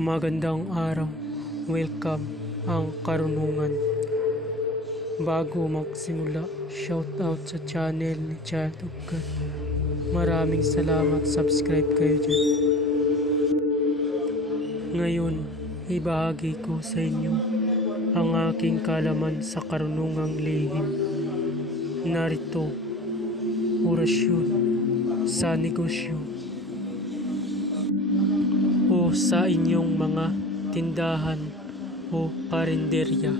Magandang araw, welcome ang karunungan. Bago magsimula, shoutout sa channel ni Child of God. Maraming salamat, subscribe kayo dyan. Ngayon, ibahagi ko sa inyo ang aking kaalaman sa karunungang lihim. Narito, orasyon sa negosyo o sa inyong mga tindahan o karinderya.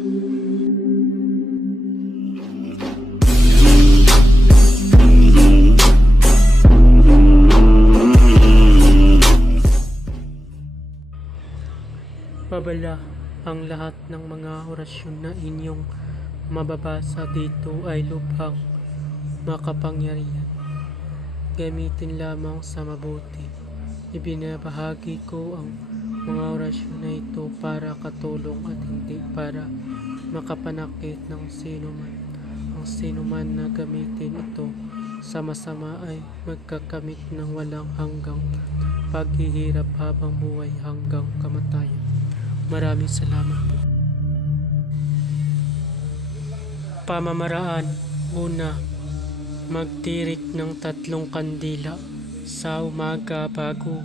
Babala, ang lahat ng mga orasyon na inyong mababasa dito ay lubhang makapangyarihan. Gamitin lamang sa mabuti. Ibinabahagi ko ang mga orasyon na ito para katulong at hindi para makapanakit ng sino man. Ang sino man na gamitin ito sa masama ay magkakamit ng walang hanggang paghihirap habang buhay hanggang kamatayan. Maraming salamat po. Pamamaraan. Una, magtirik ng 3 kandila sa umaga bago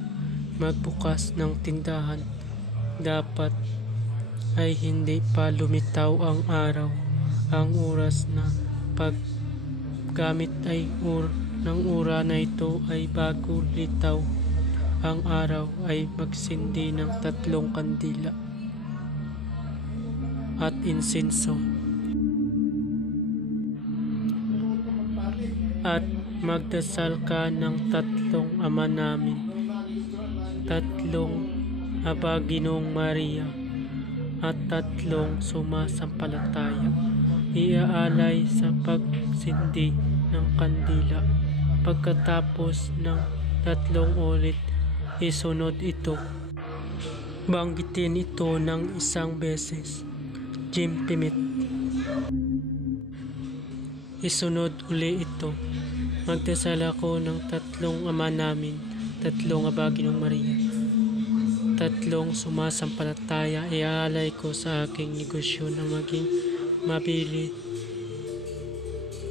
magbukas ng tindahan. Dapat ay hindi pa lumitaw ang araw. Ang oras na paggamit ay ng ura na ito ay bago litaw ang araw ay magsindi ng 3 kandila at insenso. At magdasal ka ng 3 Ama namin, 3 Aba Ginoong Maria, at 3 sumasampalataya. Iaalay sa pagsindi ng kandila. Pagkatapos ng 3 ulit, isunod ito. Banggitin ito ng 1 beses. Jimtimit. Isunod uli ito. Magdasal ako ng 3 Ama namin, 3 Aba Ginoong Maria, 3 sumasampalataya. Iaalay ko sa aking negosyo na maging mabili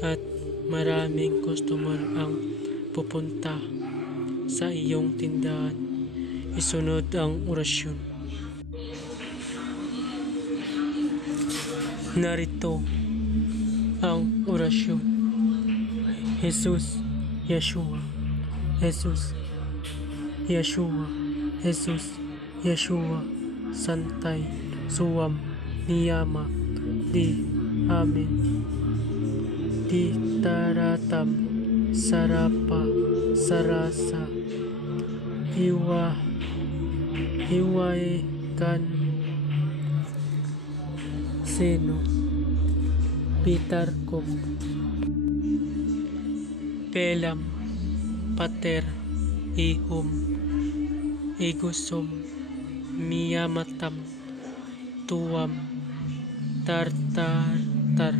at maraming customer ang pupunta sa iyong tindahan. Isunod ang orasyon. Narito ang orasyon. Jesus, Yeshua, Jesus, Yeshua, Jesus, Yeshua, Santay, Suwam, Niyama, Di, Amen, Di Taratam, Sarapa, Sarasa, Hiwaikan, Seno, Pitarkom, Pelam, Pater, Ihum, Igusum, Miyamatam, Tuwam, Tartartar,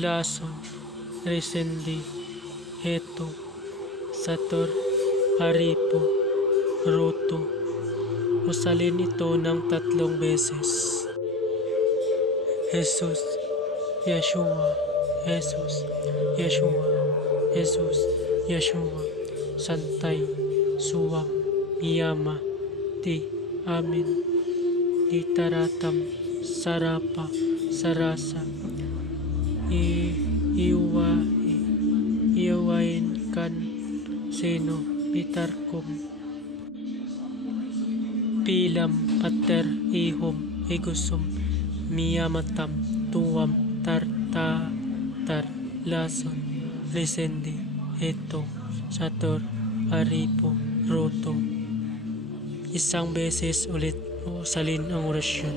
Laso, Resendi, Heto, Sator, Haripo, Ruto. Usalin ito ng 3 beses. Jesus, Yeshua, Jesus, Yeshua, Jesus, Yeshua, Santay, Suwam, Miyama, Di, Amen, Di Taratam, Sarapa, Sarasa, Iwain kan, Seno, Pitarkom, Pilam, Pater, Ihum, Igusum, Miyamatam, Tuwam, Tartar, Lason, Resendi, Heto, Sator, Haripo, Roto. 1 beses ulit usalin ang orasyon.